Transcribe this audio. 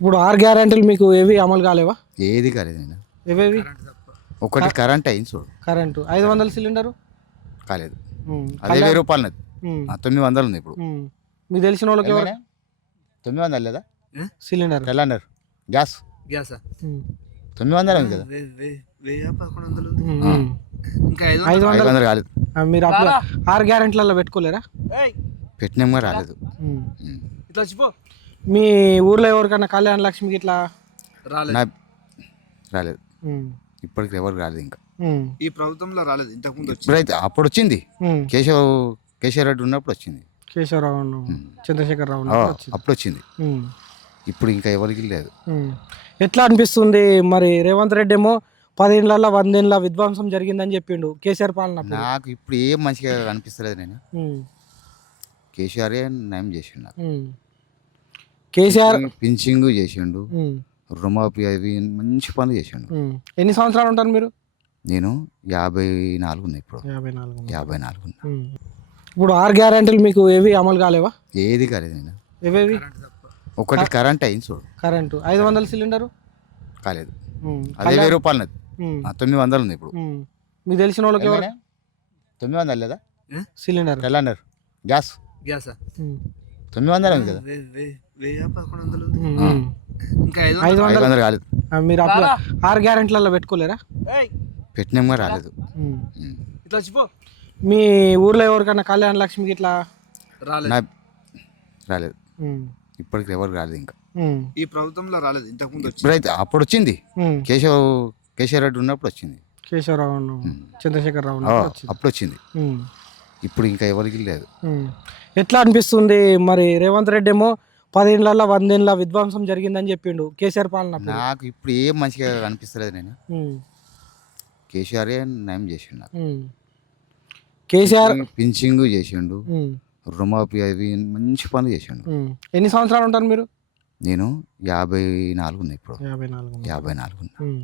ఇప్పుడు 6 గ్యారెంటీలు మీకు ఏవి అమలు కాలేవా? ఏది కాలేదు నేను. ఏవేవి? ఒకటి కరెంట్ అయింది చూడు, కరెంటు 500 సిలిండరు. కాలేదు. ఉమ్, అదే 1000 కళ్యాణ్. రూపాయలు ఉన్నది. ఉమ్, 900 ఉంది ఇప్పుడు. ఉమ్. మీకు తెలిసిన వాళ్ళకి ఎవరు? 900 లేదా సిలిండర్. తెలంగాణ గ్యాస్ గ్యాసా 900 ఉంది కదా. 1100 ఉమ్, ఆ. ఉమ్. ఇంకా 500 500 కాలేదు. మీరు అప్పుడు 6 గ్యారెంటీలలో పెట్టుకోలేరా? పెట్టినామా రాలేదు. ఉమ్. ఉమ్. ఇట్లా వచ్చిపో మీ ఊర్లో ఎవరికన్నా కళ్యాణ లక్ష్మికి ఇట్లా? రాలేదు. నా రాలేదు. ఉమ్, ఇప్పటికి ఎవరికి రాలేదు ఇంకా. ఉమ్, ఈ ప్రభుత్వంలో రాలేదు, ఇంతకు ముందు వచ్చింది. ఇప్పుడైతే అప్పుడు వచ్చింది. ఉమ్. కేశవ రెడ్డి ఉన్నప్పుడు వచ్చింది. కేశవరావు చంద్రశేఖర్ ఆ, రావు వచ్చింది. అప్పుడు వచ్చింది. ఉమ్, ఇప్పుడు ఇంకా ఎవరికి లేదు. ఉమ్. ఎట్లా అనిపిస్తుంది మరి? రేవంత్ రెడ్డి ఏమో 10 ఏళ్ళ 100 ఏళ్ళ విధ్వంసం జరిగిందని చెప్పిండు కేసీఆర్ పాలన అప్పుడు. నాకు ఇప్పుడు ఏం మంచిగా అనిపిస్తలేదు. నేను ఉమ్, కేసీఆరే నయం చేసిండు నాకు. ఉమ్. కేసీఆర్. పింఛింగ్ చేసిండు, ఉమ్, రుణమాఫీ అవి మంచి పనులు చేసిండు. ఉమ్. ఎన్ని సంవత్సరాలు ఉంటారు మీరు? నేను 54 ఉన్నాయి ఇప్పుడు. 54. 54 ఉన్నా. ఉమ్. ఇప్పుడు 6 గ్యారెంటీలు మీకు ఏవి అమలు కాలేవా? ఏది కాలేదు నేను. ఏవేవి? ఒకటి కరెంట్ అయింది చూడు, కరెంటు 500 సిలిండరు. కాలేదు. ఉమ్, అదే 1000 రూపాయలు ఉన్నది. ఉమ్, 900 ఉంది ఇప్పుడు. ఉమ్. మీకు తెలిసిన వాళ్ళకి ఎవరు? 900 లేదా సిలిండర్. తెలంగాణ గ్యాస్ గ్యాసా ఉమ్, 900 ఉంది కదా. 1100 ఉమ్, ఉమ్. ఇంకా 500. 500 కాలేదు. మీరు అప్పుడు 6 గ్యారెంటీలలో పెట్టుకోలేరా? పెట్టినామా రాలేదు. ఉమ్. ఉమ్. ఇట్లా వచ్చిపో మీ ఊర్లో ఎవరికన్నా కళ్యాణ లక్ష్మికి ఇట్లా? రాలేదు. నా రాలేదు. ఉమ్, ఇప్పటికి ఎవరికి రాలేదు ఇంకా. ఉమ్, ఈ ప్రభుత్వంలో రాలేదు, ఇంతకు ముందు వచ్చింది. ఇప్పుడైతే అప్పుడు వచ్చింది. ఉమ్. కేశవ రెడ్డి ఉన్నప్పుడు వచ్చింది. కేశవరావు చంద్రశేఖర్ రావు ఆ, వచ్చింది. అప్పుడు వచ్చింది. ఉమ్, ఇప్పుడు ఇంకా ఎవరికి లేదు. ఉమ్. ఎట్లా అనిపిస్తుంది మరి? రేవంత్ రెడ్డి ఏమో 10 ఏళ్ళ 100 ఏళ్ళ విధ్వంసం జరిగిందని చెప్పిండు కేసీఆర్ పాలన అప్పుడు. నాకు ఇప్పుడు ఏం మంచిగా అనిపిస్తలేదు. నేను ఉమ్, కేసీఆరే నయం చేసిండు నాకు. ఉమ్. కేసీఆర్. పింఛింగ్ చేసిండు, ఉమ్, రుణమాఫీ అవి మంచి పనులు చేసిండు. ఉమ్. ఎన్ని సంవత్సరాలు ఉంటారు మీరు? నేను 54 ఉన్నాయి ఇప్పుడు. 54. 54 ఉన్నా. ఉమ్.